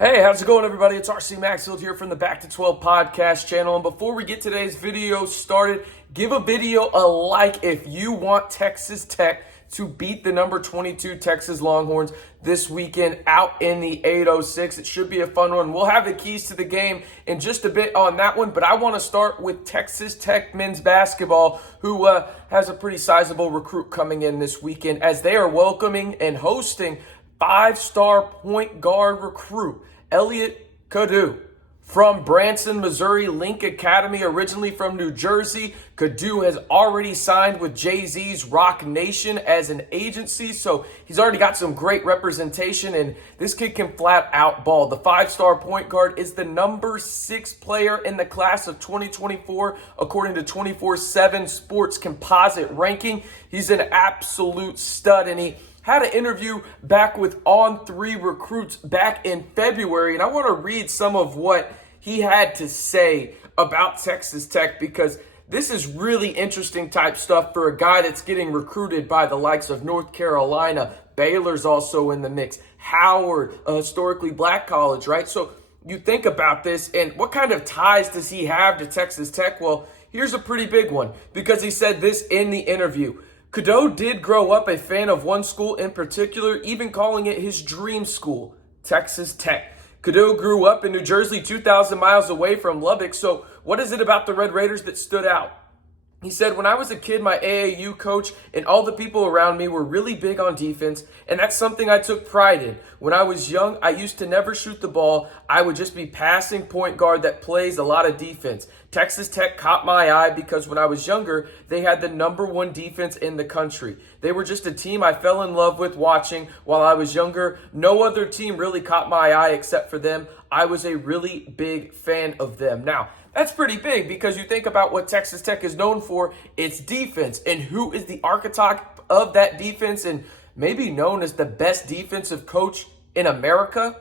Hey, how's it going, everybody? It's RC Maxfield here from the Back to 12 podcast channel. And before we get today's video started, give a video a like if you want Texas Tech to beat the number 22 Texas Longhorns this weekend out in the 806. It should be a fun one. We'll have the keys to the game in just a bit on that one, but I want to start with Texas Tech men's basketball, who has a pretty sizable recruit coming in this weekend as they are welcoming and hosting five-star point guard recruit Elliott Cadeau from Branson, Missouri, Link Academy, originally from New Jersey. Cadeau has already signed with Jay-Z's Rock Nation as an agency, so he's already got some great representation, and this kid can flat out ball. The five-star point guard is the number 6 player in the class of 2024, according to 24/7 Sports Composite ranking. He's an absolute stud, and he had an interview back with On3 Recruits back in February, and I want to read some of what he had to say about Texas Tech because this is really interesting type stuff for a guy that's getting recruited by the likes of North Carolina. Baylor's also in the mix. Howard, a historically black college, right? So you think about this, and what kind of ties does he have to Texas Tech? Well, here's a pretty big one because he said this in the interview. Cadeau did grow up a fan of one school in particular, even calling it his dream school, Texas Tech. Cadeau grew up in New Jersey, 2,000 miles away from Lubbock. So what is it about the Red Raiders that stood out? He said, when I was a kid, my AAU coach and all the people around me were really big on defense, and that's something I took pride in. When I was young, I used to never shoot the ball. I would just be passing point guard that plays a lot of defense. Texas Tech caught my eye because when I was younger, they had the number 1 defense in the country. They were just a team I fell in love with watching while I was younger. No other team really caught my eye except for them. I was a really big fan of them. Now, that's pretty big because you think about what Texas Tech is known for, it's defense. And who is the archetype of that defense and maybe known as the best defensive coach in America?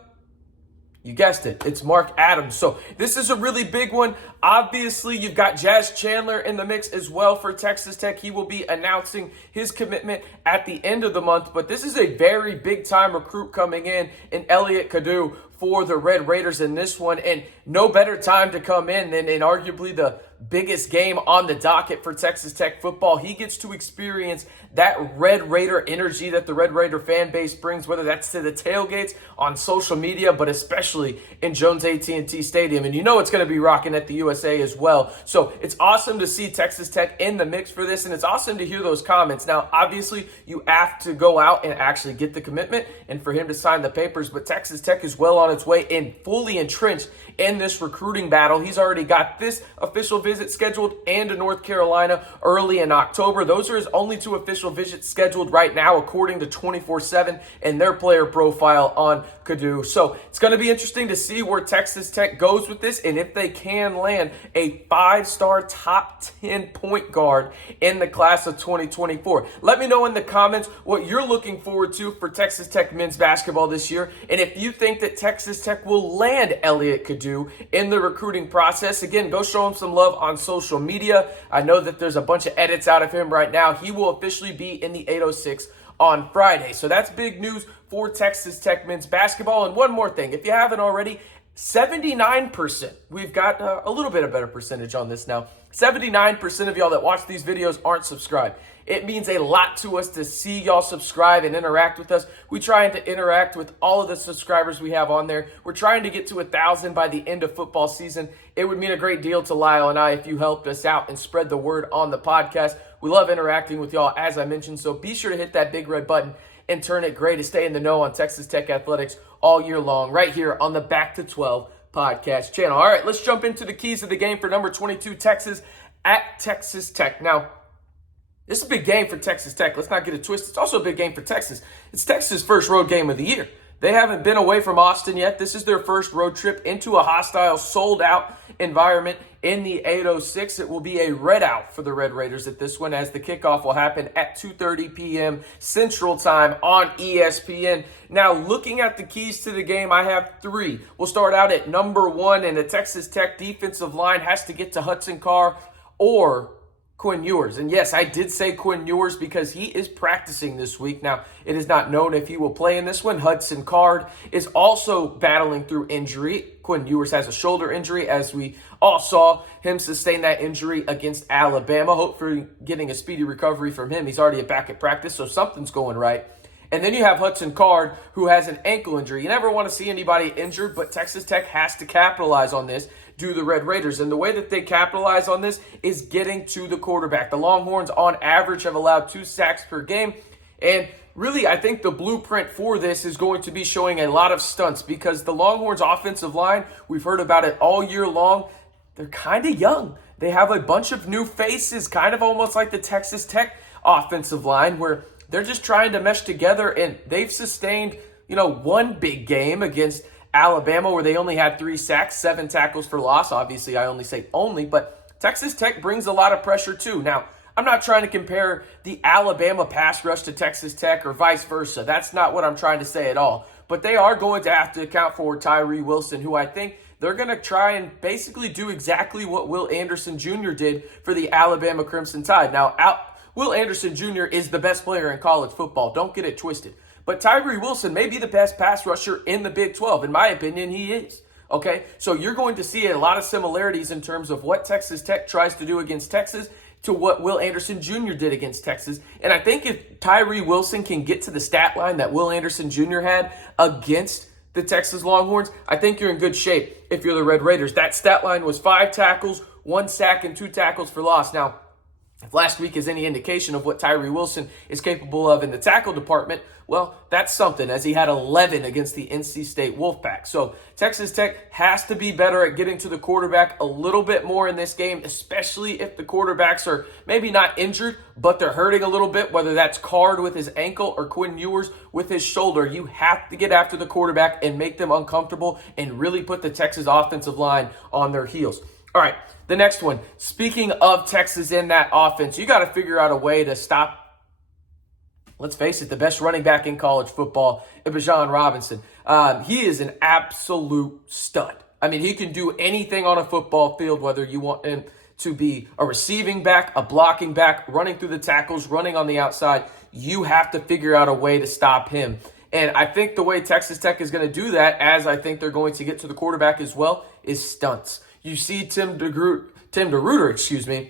You guessed it, it's Mark Adams. So this is a really big one. Obviously, you've got Jazz Chandler in the mix as well for Texas Tech. He will be announcing his commitment at the end of the month. But this is a very big-time recruit coming in Elliott Cadeau for the Red Raiders in this one. And no better time to come in than in arguably the biggest game on the docket for Texas Tech football. He gets to experience that Red Raider energy that the Red Raider fan base brings, whether that's to the tailgates, on social media, but especially in Jones AT&T Stadium. And you know it's going to be rocking at the USA as well. So it's awesome to see Texas Tech in the mix for this, and it's awesome to hear those comments. Now, obviously, you have to go out and actually get the commitment and for him to sign the papers, but Texas Tech is well on its way and fully entrenched in this recruiting battle. He's already got this official visit scheduled and to North Carolina early in October. Those are his only 2 official visits scheduled right now, according to 24/7 and their player profile on Cadeau. So it's going to be interesting to see where Texas Tech goes with this and if they can land a 5-star top 10 point guard in the class of 2024. Let me know in the comments what you're looking forward to for Texas Tech men's basketball this year, and if you think that Texas Tech will land Elliott Cadeau in the recruiting process. Again, go show him some love on social media. I know that there's a bunch of edits out of him right now. He will officially be in the 806 on Friday. So that's big news for Texas Tech men's basketball. And one more thing, if you haven't already, 79%. We've got a little bit of better percentage on this now. 79% of y'all that watch these videos aren't subscribed. It means a lot to us to see y'all subscribe and interact with us. We trying to interact with all of the subscribers we have on there. We're trying to get to 1,000 by the end of football season. It would mean a great deal to Lyle and I if you helped us out and spread the word on the podcast. We love interacting with y'all, as I mentioned, so be sure to hit that big red button and turn it gray to stay in the know on Texas Tech athletics all year long, right here on the Back to 12 podcast channel. All right, let's jump into the keys of the game for number 22 Texas at Texas Tech. Now, this is a big game for Texas Tech. Let's not get it twisted. It's also a big game for Texas. It's Texas' first road game of the year. They haven't been away from Austin yet. This is their first road trip into a hostile, sold-out environment in the 806. It will be a red out for the Red Raiders at this one, as the kickoff will happen at 2:30 p.m. Central Time on ESPN. Now, looking at the keys to the game, I have 3. We'll start out at number 1, and the Texas Tech defensive line has to get to Hudson Carr or Quinn Ewers. And yes, I did say Quinn Ewers because he is practicing this week. Now, it is not known if he will play in this one. Hudson Card is also battling through injury. Quinn Ewers has a shoulder injury, as we all saw him sustain that injury against Alabama. Hopefully getting a speedy recovery from him. He's already back at practice, so something's going right. And then you have Hudson Card, who has an ankle injury. You never want to see anybody injured, but Texas Tech has to capitalize on this, do the Red Raiders. And the way that they capitalize on this is getting to the quarterback. The Longhorns, on average, have allowed 2 sacks per game. And really, I think the blueprint for this is going to be showing a lot of stunts because the Longhorns' offensive line, we've heard about it all year long, they're kind of young. They have a bunch of new faces, kind of almost like the Texas Tech offensive line, where they're just trying to mesh together, and they've sustained, one big game against Alabama where they only had 3 sacks, 7 tackles for loss. Obviously, I only say only, but Texas Tech brings a lot of pressure too. Now, I'm not trying to compare the Alabama pass rush to Texas Tech or vice versa. That's not what I'm trying to say at all. But they are going to have to account for Tyree Wilson, who I think they're going to try and basically do exactly what Will Anderson Jr. did for the Alabama Crimson Tide. Now, Will Anderson Jr. is the best player in college football. Don't get it twisted. But Tyree Wilson may be the best pass rusher in the Big 12. In my opinion, he is. Okay? So you're going to see a lot of similarities in terms of what Texas Tech tries to do against Texas to what Will Anderson Jr. did against Texas. And I think if Tyree Wilson can get to the stat line that Will Anderson Jr. had against the Texas Longhorns, I think you're in good shape if you're the Red Raiders. That stat line was 5 tackles, 1 sack, and 2 tackles for loss. Now, if last week is any indication of what Tyree Wilson is capable of in the tackle department, well, that's something, as he had 11 against the NC State Wolfpack. So Texas Tech has to be better at getting to the quarterback a little bit more in this game, especially if the quarterbacks are maybe not injured, but they're hurting a little bit, whether that's Card with his ankle or Quinn Ewers with his shoulder. You have to get after the quarterback and make them uncomfortable and really put the Texas offensive line on their heels. All right, the next one. Speaking of Texas in that offense, you got to figure out a way to stop, let's face it, the best running back in college football, Bijan Robinson. He is an absolute stud. I mean, he can do anything on a football field, whether you want him to be a receiving back, a blocking back, running through the tackles, running on the outside. You have to figure out a way to stop him. And I think the way Texas Tech is going to do that, as I think they're going to get to the quarterback as well, is stunts. You see Tim DeRuyter,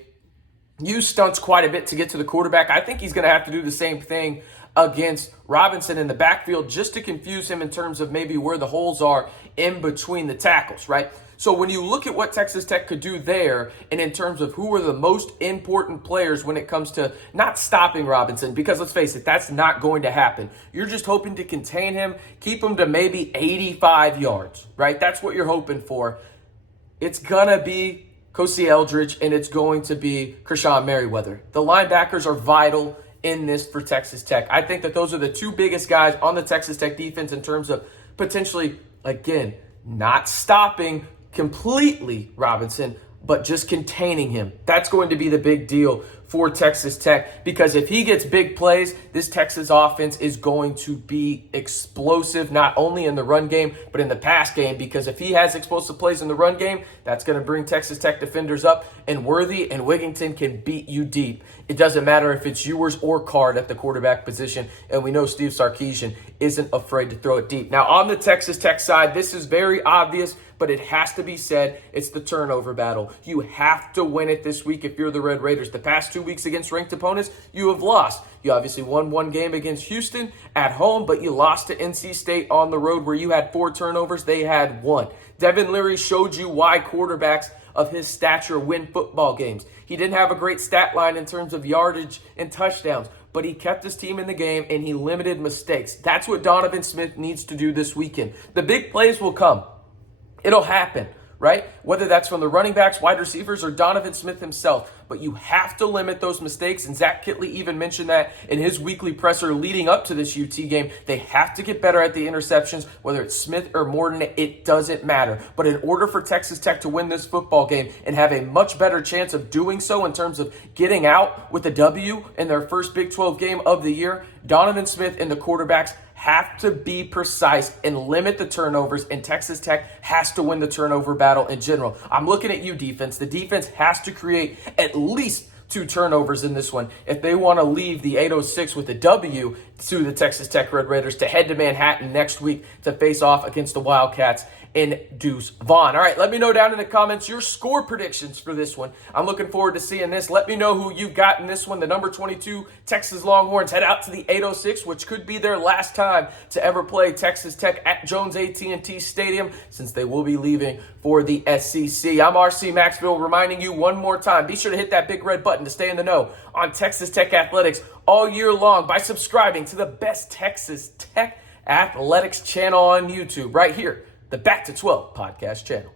use stunts quite a bit to get to the quarterback. I think he's going to have to do the same thing against Robinson in the backfield just to confuse him in terms of maybe where the holes are in between the tackles, right? So when you look at what Texas Tech could do there, and in terms of who are the most important players when it comes to not stopping Robinson, because let's face it, that's not going to happen. You're just hoping to contain him, keep him to maybe 85 yards, right? That's what you're hoping for. It's going to be Kosi Eldridge, and it's going to be Krishan Merriweather. The linebackers are vital in this for Texas Tech. I think that those are the 2 biggest guys on the Texas Tech defense in terms of potentially, again, not stopping completely Robinson, but just containing him. That's going to be the big deal for Texas Tech, because if he gets big plays, this Texas offense is going to be explosive, not only in the run game, but in the pass game, because if he has explosive plays in the run game, that's going to bring Texas Tech defenders up, and Worthy and Wigington can beat you deep. It doesn't matter if it's Ewers or Card at the quarterback position, and we know Steve Sarkisian isn't afraid to throw it deep. Now, on the Texas Tech side, this is very obvious, but it has to be said, it's the turnover battle. You have to win it this week if you're the Red Raiders. The past 2 weeks against ranked opponents, you have lost. You obviously won 1 game against Houston at home, but you lost to NC State on the road where you had 4 turnovers. They had 1. Devin Leary showed you why quarterbacks of his stature win football games. He didn't have a great stat line in terms of yardage and touchdowns, but he kept his team in the game and he limited mistakes. That's what Donovan Smith needs to do this weekend. The big plays will come. It'll happen, right? Whether that's from the running backs, wide receivers, or Donovan Smith himself. But you have to limit those mistakes. And Zach Kittley even mentioned that in his weekly presser leading up to this UT game. They have to get better at the interceptions, whether it's Smith or Morton, it doesn't matter. But in order for Texas Tech to win this football game and have a much better chance of doing so in terms of getting out with a W in their first Big 12 game of the year, Donovan Smith and the quarterbacks have to be precise and limit the turnovers, and Texas Tech has to win the turnover battle in general. I'm looking at you, defense. The defense has to create at least 2 turnovers in this one if they want to leave the 806 with a W to the Texas Tech Red Raiders to head to Manhattan next week to face off against the Wildcats in Deuce Vaughn. All right, let me know down in the comments your score predictions for this one. I'm looking forward to seeing this. Let me know who you've got in this one. The number 22 Texas Longhorns head out to the 806, which could be their last time to ever play Texas Tech at Jones AT&T Stadium, since they will be leaving for the SEC. I'm RC Maxville reminding you one more time, be sure to hit that big red button to stay in the know on Texas Tech athletics all year long by subscribing to the best Texas Tech athletics channel on YouTube right here, the Back to 12 podcast channel.